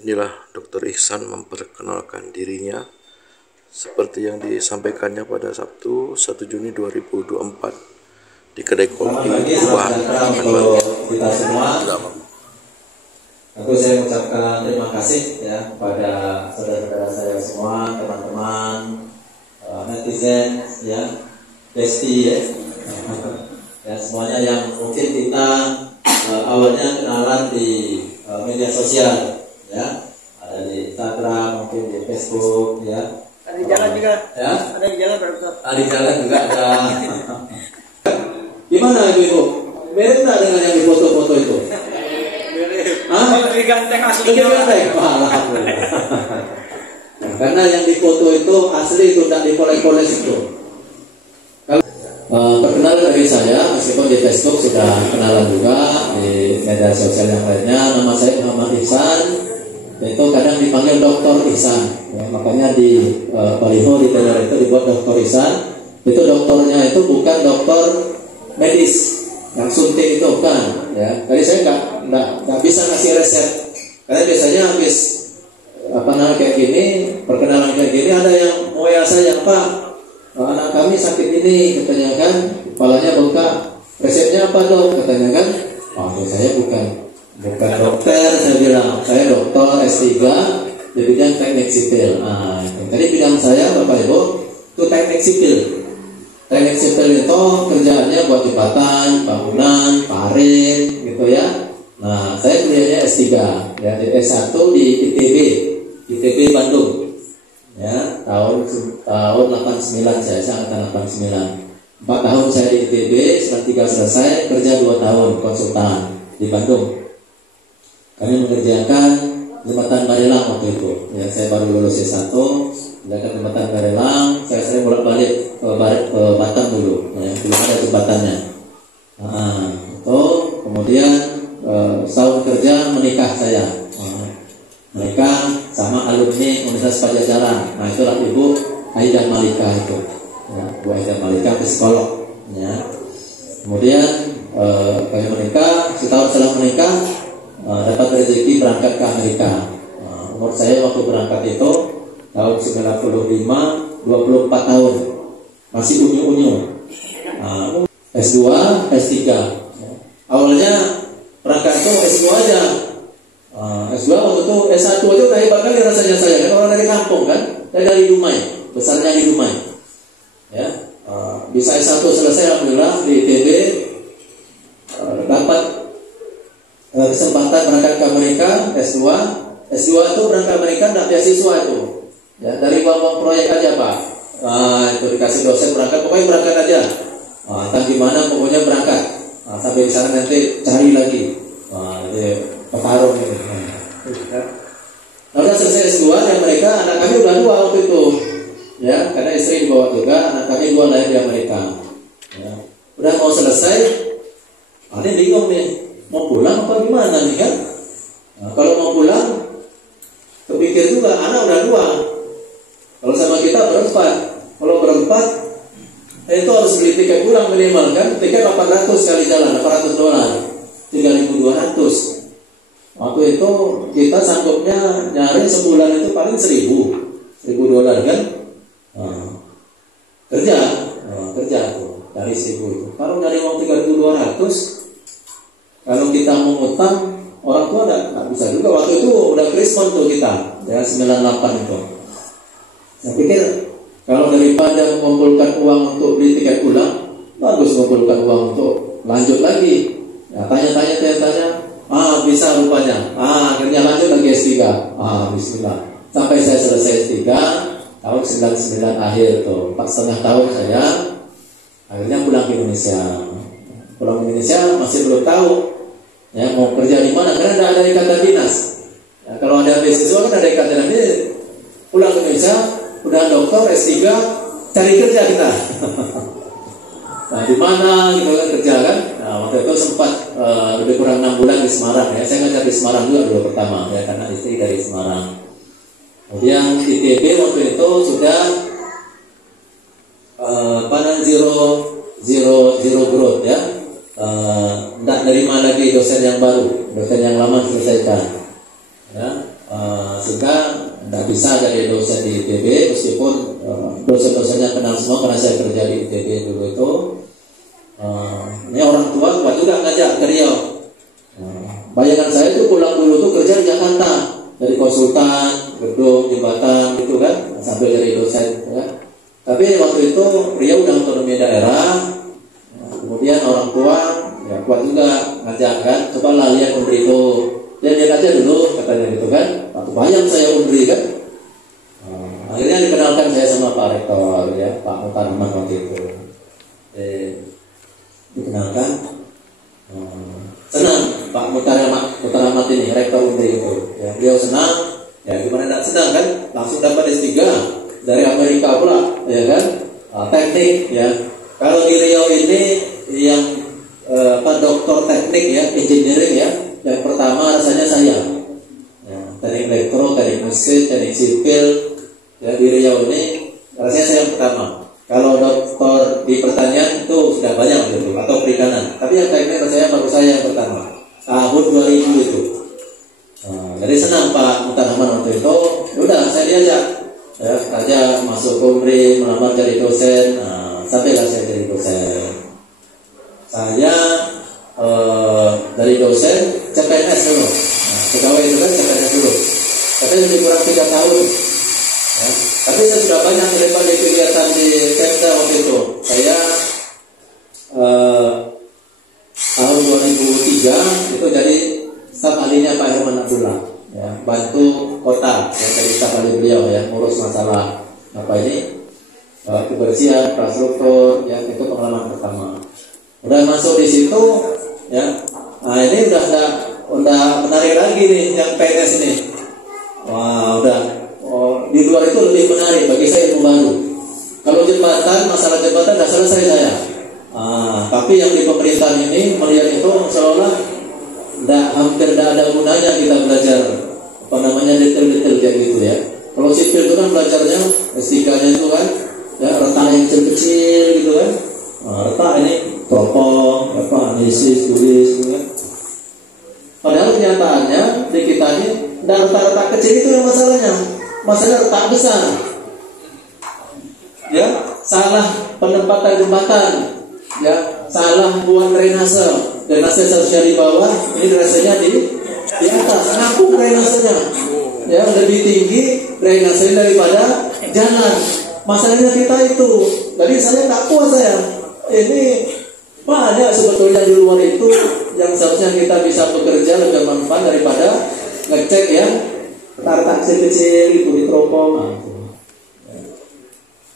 Inilah Dr. Ihsan memperkenalkan dirinya seperti yang disampaikannya pada Sabtu 1 Juni 2024 di kedai kopi Kubah Pekanbaru. Kita semua. Aku saya mengucapkan terima kasih ya kepada saudara-saudara saya semua, teman-teman, netizen, ya, besti ya, ya semuanya yang mungkin kita awalnya kenalan di media sosial, ya, ada di Instagram, mungkin di Facebook, ya. Ada di jalan juga, ya. Ada di jalan Pak Ustaz. Ada di jalan juga ada. Gimana ibu? Mirip nggak dengan yang di foto-foto itu? Lebih ganteng aslinya. Lebih ganteng. Alhamdulillah. Karena yang di foto itu asli, itu tidak dipoles-poles itu. Perkenalan dari saya, meskipun di Facebook sudah kenalan juga, di media sosial yang lainnya, nama saya Muhammad Ihsan. Itu kadang dipanggil Dr. Ihsan, ya, makanya di baliho di banner itu dibuat Dr. Ihsan. Itu dokternya itu bukan dokter medis yang suntik itu, bukan, ya. Jadi saya nggak bisa ngasih resep, karena biasanya habis kayak gini, perkenalan kayak gini, ada yang mau ya saya, Pak, anak kami sakit ini, katanya kan, kepalanya bengkak, resepnya apa dong, katanya kan. Saya bukan dokter, saya bilang, saya dokter S3 di bidang teknik sipil. Tadi bidang saya Bapak Ibu itu teknik sipil. Teknik sipil itu kerjaannya buat jembatan, bangunan, parit, gitu ya. Nah, saya kuliahnya S3, ya, S1 di ITB Bandung, ya, tahun 89 saya angkatan 89. 4 tahun saya di ITB, setelah 3 selesai, kerja 2 tahun konsultan di Bandung. Kami mengerjakan jembatan Barelang waktu itu. Ya, saya baru lulus S1, mengerjakan jembatan Barelang. Saya sering bolak-balik ke Batam dulu, ya, belum ada jembatannya. Itu kemudian setahun kerja menikah saya. Menikah sama alumni Universitas Pajajaran. Nah, itulah Ibu Aida Malika itu. Ya, Bu Aida Malika, psikolog. Ya. Kemudian kami menikah. Setahun setelah menikah, dapat rezeki berangkat ke Amerika. Umur saya waktu berangkat itu tahun 95, 24 tahun, masih unyu-unyu. S2, S3. Awalnya berangkat itu S2 aja. S2 waktu itu S1 aja udah hebat kali rasanya saya, kan orang dari kampung kan, saya dari Dumai, besarnya di Dumai. Ya, bisa S1 selesai alhamdulillah di ITB, dapat kesempatan berangkat ke Amerika. S2 itu berangkat ke Amerika tidak beasiswa itu, ya, dari uang proyek aja Pak. Itu dikasih dosen berangkat, pokoknya berangkat aja. Entah gimana pokoknya berangkat. Sampai di sana nanti cari lagi. Petarung gitu. Nah, udah selesai S2 di Amerika, anak kami udah 2 waktu itu, ya, karena istri dibawa juga, anak kami 2 lahir di Amerika. Ya. Udah mau selesai, ini bingung nih, mau pulang apa gimana nih kan? Nah, kalau mau pulang, kepikir juga, anak udah 2. Kalau sama kita berempat, kalau berempat, itu harus beli tiket pulang minimal kan, tiket 800 kali jalan, $800, 3.200. Waktu itu kita sanggupnya nyari sebulan itu paling $1.000 kan. Kerja tuh dari 1.000 itu. Kalau nyari uang 3.200, kalau kita mau utang, orang tua nggak bisa juga. Waktu itu udah Krismon tuh kita, ya, 98 itu. Saya pikir kalau daripada mengumpulkan uang untuk beli tiket pulang, bagus mengumpulkan uang untuk lanjut lagi. Ya, tanya. Bisa rupanya. Akhirnya lanjut lagi S3. Bismillah. Sampai saya selesai S3 tahun 99 akhir tuh. 4,5 tahun saya akhirnya pulang ke Indonesia. Pulang ke Indonesia masih belum tahu, ya, mau kerja di mana karena tidak ada ikatan dinas. Ya, kalau ada beasiswa kan ada ikatan dinas. Ini pulang ke Indonesia, udah dokter S3, cari kerja kita. Nah, di mana gitu kan kerja kan? Nah, waktu itu sempat lebih kurang 6 bulan di Semarang, ya. Saya ngajar di Semarang juga dulu pertama, ya, karena istri dari Semarang. Kemudian ITB waktu itu sudah zero growth, ya. Tidak nerima lagi dosen yang baru, dosen yang lama selesaikan. Ya, sehingga tidak bisa jadi dosen di ITB, meskipun dosen-dosennya kenal semua karena saya kerja di ITB dulu itu. Ini orang tua kuat juga ngajak ke Riau. Bayangan saya itu pulang dulu tuh kerja di Jakarta, dari konsultan, gedung, jembatan gitu kan, sambil jadi dosen kan. Tapi waktu itu Riau udah otonomi daerah, kemudian orang tua ya kuat juga ngajak kan, coba lah lihat Undri itu, lihat aja dulu katanya gitu kan. Waktu bayang saya Undri kan. Akhirnya dikenalkan saya sama Pak Rektor ya, Pak Mutarman waktu itu. Dikenalkan, senang Pak Mutarman ini, Rektor Undri itu. Ya, beliau senang, ya gimana tidak senang kan? Langsung dapat S3 dari Amerika pula, ya kan? Teknik ya. Kalau di Riau ini yang doktor teknik ya, engineering ya, yang pertama rasanya saya. Ya, teknik elektro, teknik mesin, teknik sipil, ya di Riau ini rasanya saya yang pertama. Kalau doktor di pertanian itu sudah banyak gitu, atau perikanan. Tapi yang teknik rasanya baru saya yang pertama. Tahun 2000 itu. Jadi senang Pak Mutarman waktu itu. Udah saya diajak. Ya, aja masuk Undri, melamar jadi dosen. Sampailah saya jadi dosen. Saya dari dosen CPNS dulu. Pegawai itu kan CPNS dulu. Tapi lebih kurang 3 tahun. Ya. Tapi saya sudah banyak terlibat di kegiatan di Pemda waktu itu. Saya tahun 2003 itu jadi staf ahlinya Pak Herman Abdullah, ya, bantu kota yang jadi staf ahli beliau ya, ngurus masalah apa ini kebersihan, infrastruktur, ya itu pengalaman pertama. Udah masuk di situ, ya, nah ini udah menarik lagi nih yang PNS ini. Wah udah. Di luar itu lebih menarik bagi saya, ilmu baru. Kalau jembatan, masalah jembatan sudah selesai saya. Tapi yang di pemerintahan ini melihat itu seolah hampir tidak ada gunanya kita belajar apa namanya detail-detail kayak gitu ya. Kalau sipil itu kan belajarnya S3-nya itu kan ya retak yang kecil-kecil gitu kan. Retak ini teropong, analisis, tulis gitu kan. Padahal kenyataannya di kita ini tidak retak-retak kecil itu yang masalahnya. Masalah retak besar, ya salah penempatan jembatan, ya salah buat drainase seharusnya di bawah, ini drainasenya di atas, ngapung drainasenya, ya lebih tinggi drainase daripada jalan. Masalahnya kita itu, jadi saya tak puas saya. Ini banyak sebetulnya di luar itu yang seharusnya kita bisa bekerja lebih bermanfaat daripada ngecek ya. Retak kecil-kecil itu di teropong.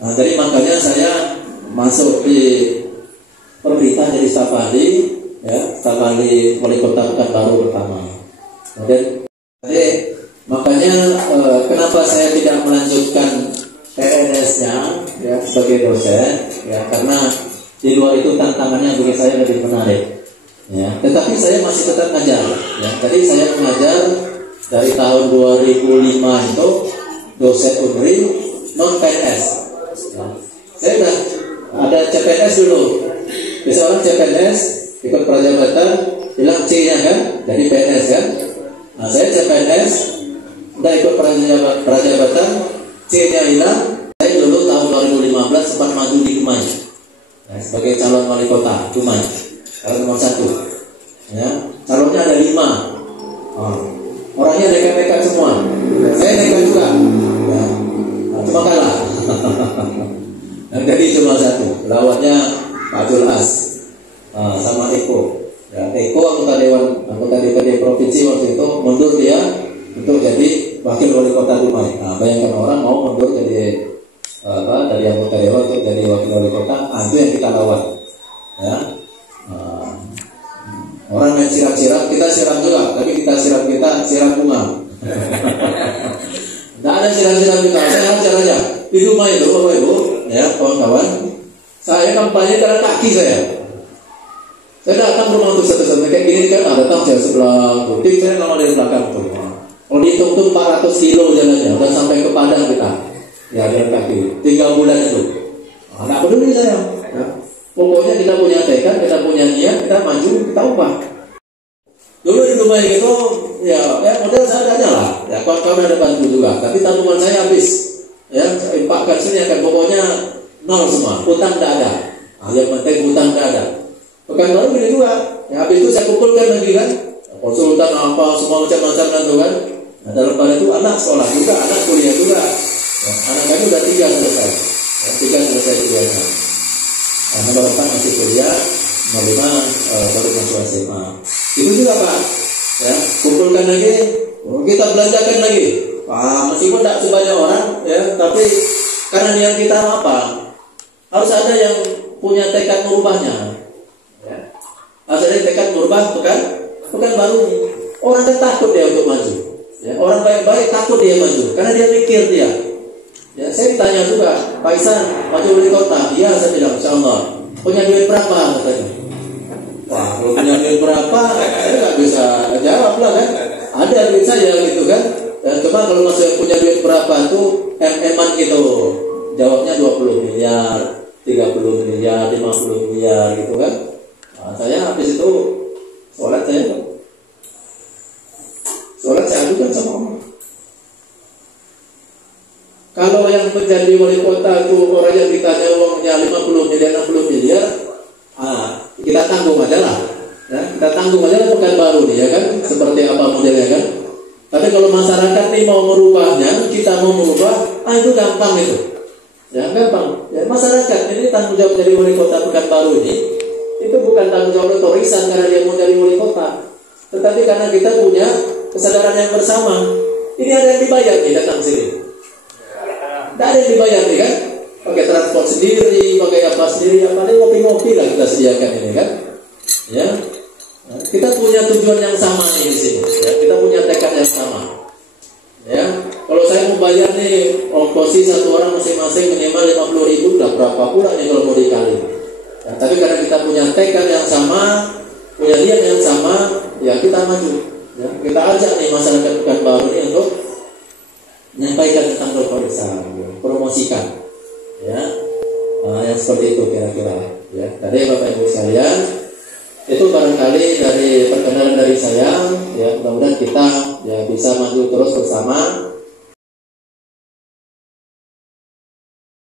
Nah, jadi makanya saya masuk di pemerintah jadi staf ahli, ya, staf ahli wali kota Pekanbaru pertama. Dan jadi makanya kenapa saya tidak melanjutkan PNS-nya ya sebagai dosen, ya karena di luar itu tantangannya bagi saya lebih menarik. Ya, tetapi saya masih tetap ngajar. Ya, jadi saya mengajar dari tahun 2005 itu dosen Undri non PNS. Nah, saya udah ada CPNS dulu. Bisa orang CPNS ikut prajabatan hilang C-nya kan, jadi PNS kan. Nah saya CPNS udah ikut prajabatan C-nya hilang. Saya dulu tahun 2015 sempat maju di Dumai sebagai calon wali kota Dumai, calon nomor 1. Ya, calonnya ada 5. Orangnya nekat-nekat semua. Saya nekat juga. Ya. Nah, cuma kalah. Jadi cuma 1. Lawannya Pak Julas sama Eko. Ya, Eko anggota DPD provinsi waktu itu mundur dia untuk jadi wakil wali kota Dumai. Nah, bayangkan orang mau mundur jadi dari anggota dewan untuk jadi wakil wali kota. Itu yang kita lawan. Ya. Orang main siram-siram, kita siram juga, tapi kita siram bunga. Tidak ada siram-siram kita, saya hajar aja. Di rumah itu, Bapak Ibu, ya kawan-kawan, saya kampanye karena kaki saya. Saya datang rumah untuk satu-satu kayak gini kan, datang saya sebelah, tim saya nama dari belakang tuh. Kalau dihitung tuh 400 kilo jalannya, udah sampai ke Padang kita. Ya jalan kaki, 3 bulan itu. Nggak peduli saya. Ya. Pokoknya kita punya tekad, kita punya niat, kita maju, kita ubah. Dulu di rumah gitu, ya model seadanya lah. Ya kawan kawan ada bantu juga, tapi tabungan saya habis. Ya, saya infakkan sini akan pokoknya nol semua, utang tidak ada. Yang penting utang tidak ada. Pekanbaru gini juga. Ya, habis itu saya kumpulkan lagi kan, konsultan apa semua macam-macam kan tuh kan. Nah, dalam pada itu anak sekolah juga, anak kuliah juga. Ya, anak kami udah 3 selesai. Ya, 3 selesai kuliahnya. Nah, nomor 4 masih kuliah, nomor 5 baru masuk SMA. Itu juga Pak. Ya, kumpulkan lagi, kita belanjakan lagi. Meskipun tidak sebanyak orang, ya, tapi karena niat kita apa? Harus ada yang punya tekad merubahnya. Ya. Harus ada yang tekad merubah, bukan baru ini. Orang kan takut dia untuk maju. Ya, orang baik-baik takut dia maju, karena dia mikir dia. Ya, saya ditanya juga, Pak Ihsan, maju wali kota? Iya, saya bilang, insya Allah. Punya duit berapa? Katanya. Wah, kalau punya duit berapa? Saya nggak bisa jawab lah kan. Ada duit saya gitu kan. Dan coba kalau masih punya duit berapa tuh MM-an gitu. Jawabnya 20 miliar, 30 miliar, 50 miliar gitu kan. Nah, saya habis itu sholat saya adukan sama Allah. Kalau yang menjadi wali kota itu orang yang ditanya uangnya 50 miliar, 60 miliar, kita tanggung aja lah. Ya, kita tanggung aja lah, bukan baru nih ya kan. Seperti apa modelnya kan. Tapi kalau masyarakat ini mau merubahnya, kita mau merubah, itu gampang itu. Ya gampang. Ya, masyarakat ini tanggung jawab jadi wali kota Pekanbaru ini, itu bukan tanggung jawab Dr. Ihsan karena dia mau jadi wali kota, tetapi karena kita punya kesadaran yang bersama. Ini ada yang dibayar nih datang sini. Tidak ada yang dibayar nih kan? Pakai transport sendiri, pakai apa sendiri, ya paling ngopi-ngopi lah kita sediakan ini kan? Ya. Nah, kita punya tujuan yang sama nih di sini. Ya, kita punya tekad yang sama. Ya, kalau saya mau bayar nih ongkosi satu orang masing-masing minimal 50.000, udah berapa pula nih kalau mau dikali. Ya, tapi karena kita punya tekad yang sama, punya niat yang sama, ya kita maju. Ya, kita ajak nih masyarakat Pekanbaru ini untuk menyampaikan tentang Dr. Ihsan, ya, promosikan. Ya, yang seperti itu kira-kira. Ya, tadi Bapak Ibu sekalian. Itu barangkali dari perkenalan dari saya, ya mudah-mudahan kita ya bisa maju terus bersama